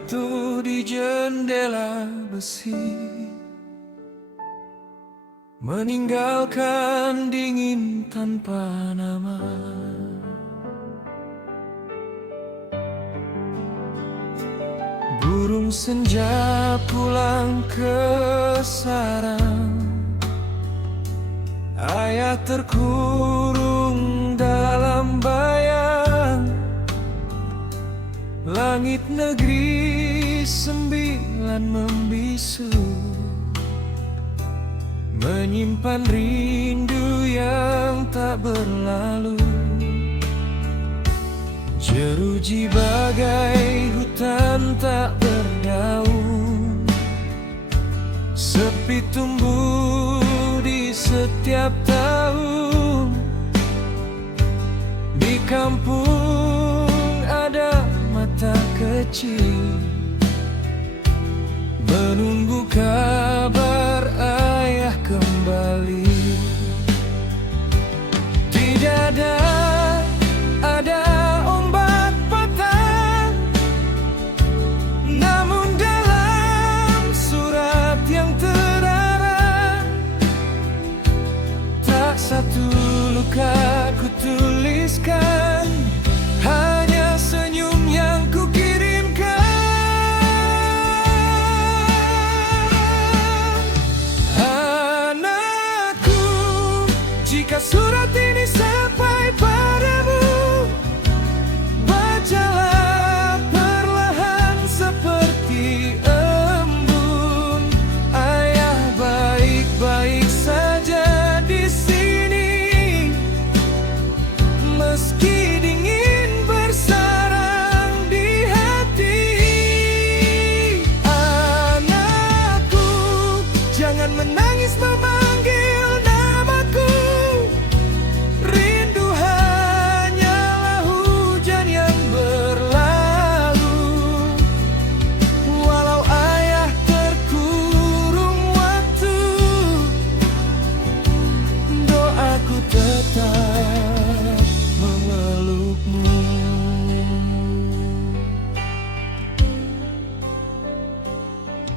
jatuh di jendela besi, meninggalkan dingin tanpa nama. Burung senja pulang ke sarang, ayah terkurung dalam bayang. Langit negeri sembilan membisu, menyimpan rindu yang tak berlalu. Jeruji bagai hutan tak berdaun, sepi tumbuh di setiap tahun. Di kampung ada mata kecil, menunggu kabar ayah kembali. Tidak ada ombak patah, namun dalam surat yang terarah, tak satu luka ku tuliskan, hanya senyum yang ku kirimkan. Anakku, jika surat ini sampai padamu, bacalah perlahan seperti embun. Ayah baik-baik saja di sini, meski dingin bersarang di hati. Anakku, jangan menangis memanggil namaku. Rindu hanyalah hujan yang berlalu. Walau ayah terkurung waktu, doaku tetap memelukmu.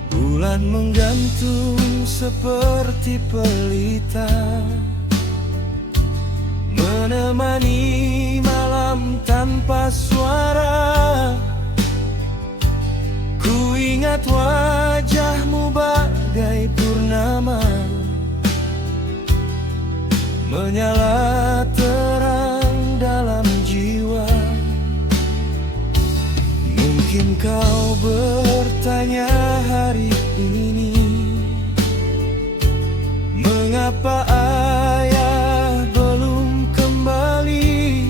Bulan menggantung seperti pelita, menemani malam tanpa suara. Ku ingat wajahmu bagai purnama, menyala terang dalam jiwa. Mungkin kau bertanya hari ini, mengapa ayah belum kembali?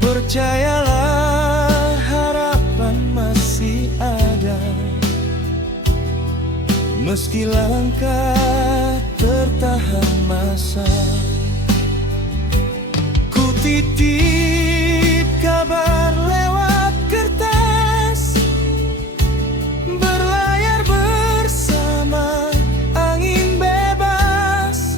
Percayalah, harapan masih ada, meski langkah tertahan masa. Ku titip kabar lewat kertas, berlayar bersama angin bebas.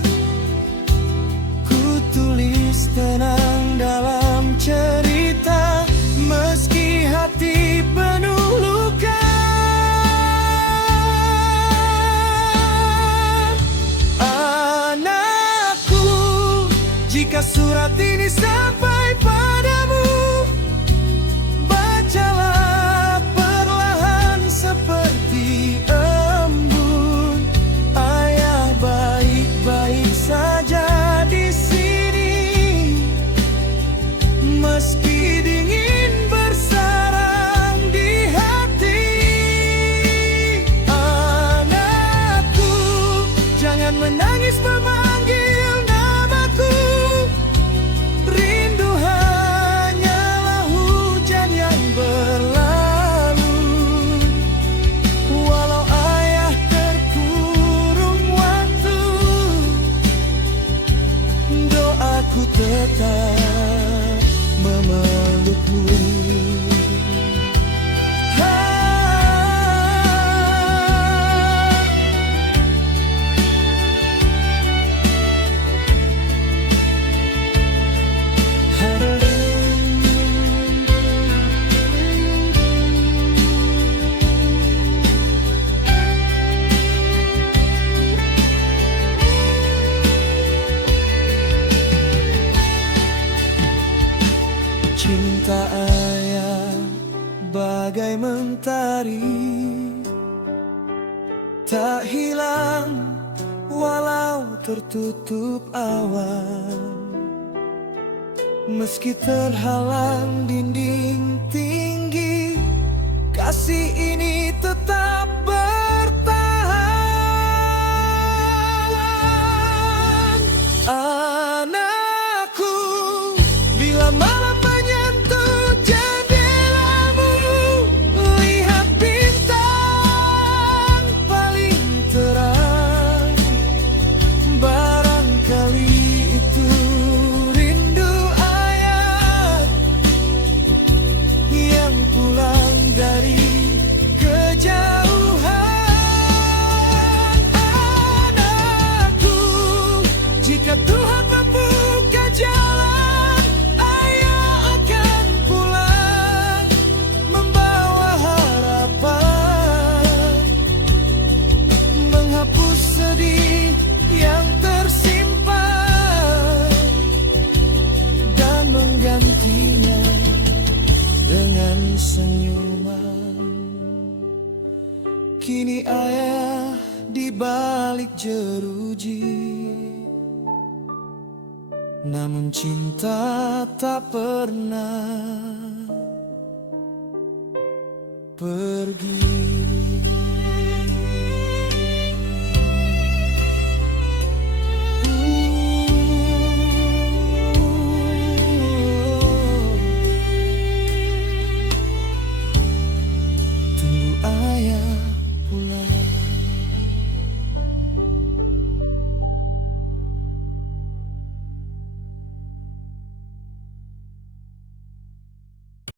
Ku tulis tenang dalam cerita, meski hati penuh luka. Anakku, jika surat ini sampai pada hari tak hilang walau tertutup awan. Meski terhalang dinding tinggi, kasih ini tetap bertahan. Anakku, bila malam menyentuh jendelamu, lihat bintang paling terang. Barangkali itu rindu ayah yang pulang dari kejauhan. Anakku, jika Tuhan membuka jalan, ayah akan pulang membawa harapan, menghapus sedih yang tersimpan dan menggantinya dengan senyuman. Kini ayah di balik jeruji, namun cinta tak pernah pergi.